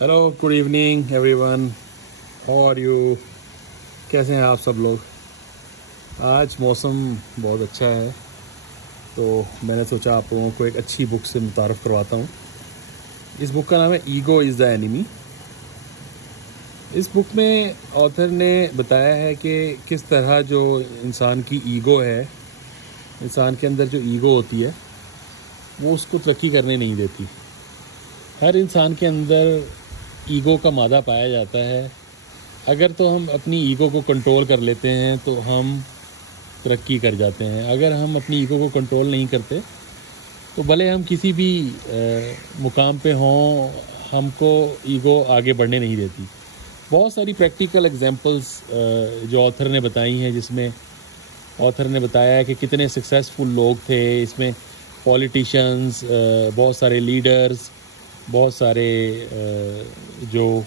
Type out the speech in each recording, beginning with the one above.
Hello, good evening everyone. How are you? कैसे हैं आप सब लोग? आज मौसम बहुत अच्छा है, तो मैंने सोचा आप लोगों को एक अच्छी बुक से मुतारफ़ करवाता हूँ। इस बुक का नाम है ईगो इज़ द एनिमी। इस बुक में ऑथर ने बताया है कि किस तरह जो इंसान की ईगो है, इंसान के अंदर जो ईगो होती है, वो उसको तरक्की करने नहीं देती। हर इंसान के अंदर ईगो का मादा पाया जाता है। अगर तो हम अपनी ईगो को कंट्रोल कर लेते हैं तो हम तरक्की कर जाते हैं। अगर हम अपनी ईगो को कंट्रोल नहीं करते तो भले हम किसी भी मुकाम पे हों, हमको ईगो आगे बढ़ने नहीं देती। बहुत सारी प्रैक्टिकल एग्जांपल्स जो ऑथर ने बताई हैं, जिसमें ऑथर ने बताया है कि कितने सक्सेसफुल लोग थे। इसमें पॉलिटिशियंस, बहुत सारे लीडर्स, बहुत सारे जो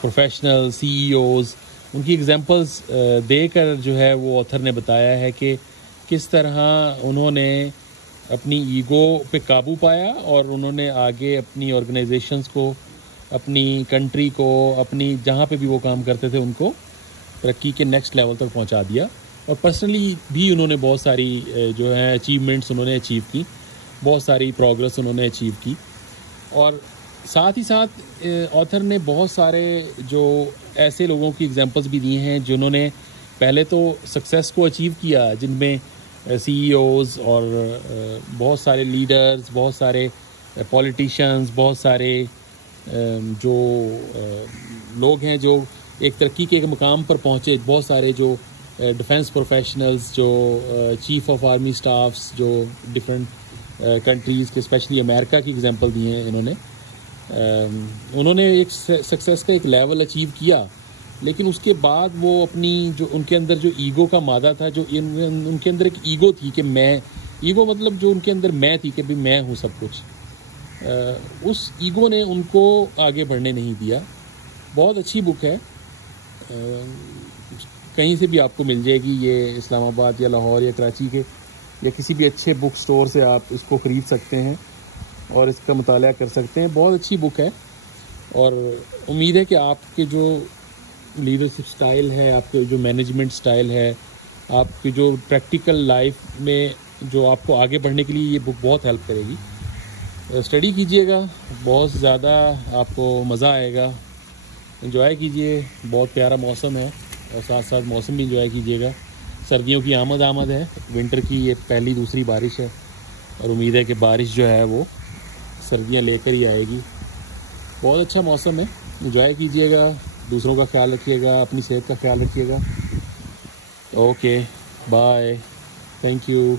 प्रोफेशनल सीईओज़, उनकी एग्जांपल्स देकर जो है वो ऑथर ने बताया है कि किस तरह उन्होंने अपनी ईगो पे काबू पाया और उन्होंने आगे अपनी ऑर्गेनाइजेशंस को, अपनी कंट्री को, अपनी जहाँ पे भी वो काम करते थे उनको तरक्की के नेक्स्ट लेवल तक पहुँचा दिया। और पर्सनली भी उन्होंने बहुत सारी जो है अचीवमेंट्स उन्होंने अचीव की, बहुत सारी प्रोग्रेस उन्होंने अचीव की। और साथ ही साथ ऑथर ने बहुत सारे जो ऐसे लोगों की एग्जांपल्स भी दी हैं जिन्होंने पहले तो सक्सेस को अचीव किया, जिनमें सीईओज़ और बहुत सारे लीडर्स, बहुत सारे पॉलिटिशियंस, बहुत सारे जो लोग हैं जो एक तरक्की के एक मुकाम पर पहुँचे। बहुत सारे जो डिफेंस प्रोफेशनल्स, जो चीफ ऑफ आर्मी स्टाफ्स, जो डिफरेंट कंट्रीज़ के, स्पेशली अमेरिका की एग्जांपल दी हैं इन्होंने। उन्होंने एक सक्सेस का एक लेवल अचीव किया, लेकिन उसके बाद वो अपनी जो उनके अंदर जो ईगो का मादा था, जो उनके अंदर एक ईगो थी कि मैं, ईगो मतलब जो उनके अंदर मैं थी कि भी मैं हूँ सब कुछ, उस ईगो ने उनको आगे बढ़ने नहीं दिया। बहुत अच्छी बुक है, कहीं से भी आपको मिल जाएगी। ये इस्लामाबाद या लाहौर या कराची के या किसी भी अच्छे बुक स्टोर से आप इसको ख़रीद सकते हैं और इसका मुताला कर सकते हैं। बहुत अच्छी बुक है और उम्मीद है कि आपके जो लीडरशिप स्टाइल है, आपके जो मैनेजमेंट स्टाइल है, आपकी जो प्रैक्टिकल लाइफ में जो आपको आगे बढ़ने के लिए ये बुक बहुत हेल्प करेगी। स्टडी कीजिएगा, बहुत ज़्यादा आपको मज़ा आएगा। एंजॉय कीजिए, बहुत प्यारा मौसम है और साथ साथ मौसम भी एंजॉय कीजिएगा। सर्दियों की आमद है, विंटर की ये पहली दूसरी बारिश है और उम्मीद है कि बारिश जो है वो सर्दियां लेकर ही आएगी। बहुत अच्छा मौसम है, एंजॉय कीजिएगा, दूसरों का ख्याल रखिएगा, अपनी सेहत का ख्याल रखिएगा। Okay, bye, thank you.